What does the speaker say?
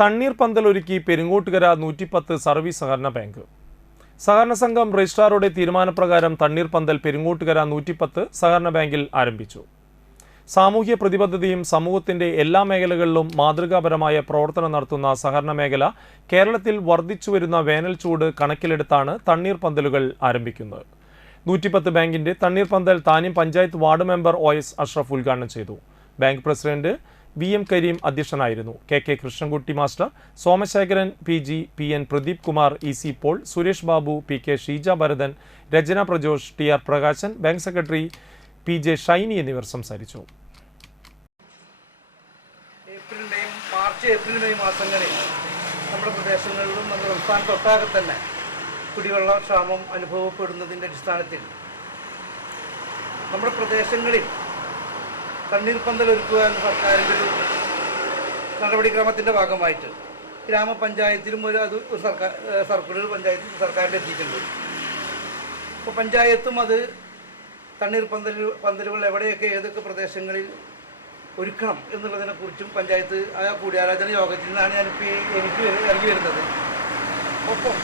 തണ്ണീർപന്തൽ ഒരുക്കി പെരുങ്ങോട്ടുകര നൂറ്റിപ്പത്ത് സർവീസ് സഹകരണ ബാങ്ക്. സഹകരണ സംഘം രജിസ്ട്രാറുടെ തീരുമാനപ്രകാരം തണ്ണീർ പന്തൽ പെരുങ്ങോട്ടുകര നൂറ്റിപ്പത്ത് സഹകരണ ബാങ്കിൽ ആരംഭിച്ചു. സാമൂഹ്യ പ്രതിബദ്ധതയും സമൂഹത്തിന്റെ എല്ലാ മേഖലകളിലും മാതൃകാപരമായ പ്രവർത്തനം നടത്തുന്ന സഹകരണ മേഖല കേരളത്തിൽ വർദ്ധിച്ചുവരുന്ന വേനൽ ചൂട് കണക്കിലെടുത്താണ് തണ്ണീർ പന്തലുകൾ ആരംഭിക്കുന്നത്. നൂറ്റിപ്പത്ത് ബാങ്കിന്റെ തണ്ണീർ പന്തൽ താനിം panchayat ward member O S Ashraf ഉദ്ഘാടനം ചെയ്തു. Bank president V M Kareem അധ്യക്ഷനായിരുന്നു. K K Krishnankutty master Somasekharan P G P N Pradeep Kumar E C Paul Suresh Babu P K Sheeja Bharathan Rachana Prajosh T R Prakashan bank secretary P J Shiny എന്നിവർ സംസാരിച്ചു. April March April May മാസങ്ങളിൽ നമ്മുടെ പ്രദേശങ്ങളിലും നമ്മുടെ സംസ്ഥാനത്തൊട്ടാകെ തന്നെ കുടിവെള്ള ക്ഷാമം അനുഭവപ്പെടുന്നതിന്റെ അടിസ്ഥാനത്തിൽ നമ്മുടെ പ്രദേശങ്ങളിൽ തണ്ണീർപ്പന്തൽ ഒരുക്കുക എന്ന സർക്കാരിന്റെ ഒരു നടപടിക്രമത്തിന്റെ ഭാഗമായിട്ട് ഗ്രാമപഞ്ചായത്തിലും ഒരു അത് ഒരു സർക്കാർ സർക്കുലർ പഞ്ചായത്തിൽ സർക്കാരിന്റെ എത്തിയിട്ടുണ്ട്. അപ്പോൾ പഞ്ചായത്തും അത് തണ്ണീർപ്പന്തൽ പന്തലുകൾ എവിടെയൊക്കെ ഏതൊക്കെ പ്രദേശങ്ങളിൽ ഒരുക്കണം എന്നുള്ളതിനെക്കുറിച്ചും പഞ്ചായത്ത് ആ കൂടിയാലോചന യോഗത്തിൽ നിന്നാണ് ഞാനിപ്പോൾ എനിക്ക് ഇറങ്ങി വരുന്നത്. ഒപ്പം